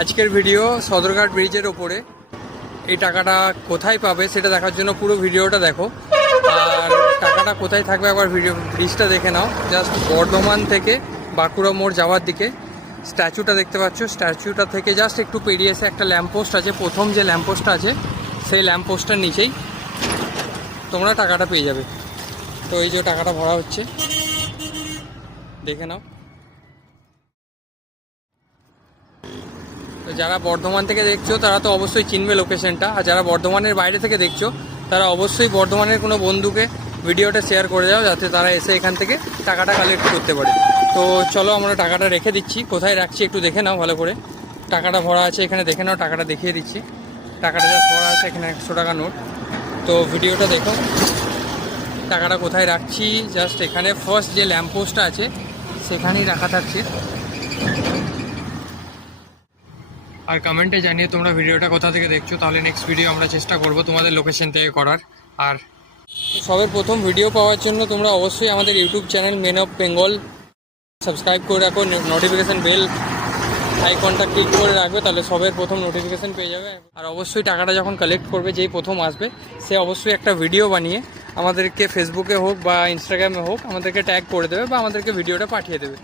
আজকের ভিডিও সদরঘাট ব্রিজের ওপরে। এই টাকাটা কোথায় পাবে সেটা দেখার জন্য পুরো ভিডিওটা দেখো। আর টাকাটা কোথায় থাকবে একবার ব্রিজটা দেখে নাও। জাস্ট বর্ধমান থেকে বাঁকুড়া মোড় যাওয়ার দিকে স্ট্যাচুটা দেখতে পাচ্ছ, স্ট্যাচুটা থেকে জাস্ট একটু পেরিয়ে এসে একটা ল্যাম্পপোস্ট আছে, প্রথম যে ল্যাম্পপোস্টটা আছে সেই ল্যাম্পপোস্টটার নিচেই তোমরা টাকাটা পেয়ে যাবে। তো এই যে টাকাটা ভরা হচ্ছে, দেখে নাও। তো যারা বর্ধমান থেকে দেখছো তারা তো অবশ্যই চিনবে লোকেশনটা, আর যারা বর্ধমানের বাইরে থেকে দেখছো তারা অবশ্যই বর্ধমানের কোনো বন্ধুকে ভিডিওটা শেয়ার করে দাও, যাতে তারা এসে এখান থেকে টাকাটা কালেক্ট করতে পারে। তো চলো আমরা টাকাটা রেখে দিচ্ছি, কোথায় রাখছি একটু দেখে নাও ভালো করে। টাকাটা ভরা আছে এখানে, দেখে নাও, টাকাটা দেখিয়ে দিচ্ছি। টাকাটা জাস্ট ভরা আছে এখানে, 100 টাকা নোট। তো ভিডিওটা দেখো, টাকাটা কোথায় রাখছি। জাস্ট এখানে ফার্স্ট যে ল্যাম্পপোস্টটা আছে সেখানেই রাখা থাকছে। আর কমেন্টে জানিয়ে তোমরা ভিডিওটা কোথা থেকে দেখছো, তাহলে নেক্সট ভিডিও আমরা চেষ্টা করব তোমাদের লোকেশন থেকে করার। আর সবের প্রথম ভিডিও পাওয়ার জন্য তোমরা অবশ্যই আমাদের YouTube channel Men of Bengal subscribe করে রাখো, নোটিফিকেশান বেল আইকনটা ক্লিক করে রাখবে, তাহলে সবের প্রথম নোটিফিকেশান পেয়ে যাবে। আর অবশ্যই টাকাটা যখন কালেক্ট করবে, যেই প্রথম আসবে সে অবশ্যই একটা ভিডিও বানিয়ে আমাদেরকে ফেসবুকে হোক বা ইনস্টাগ্রামে হোক আমাদেরকে ট্যাগ করে দেবে বা আমাদেরকে ভিডিওটা পাঠিয়ে দেবে।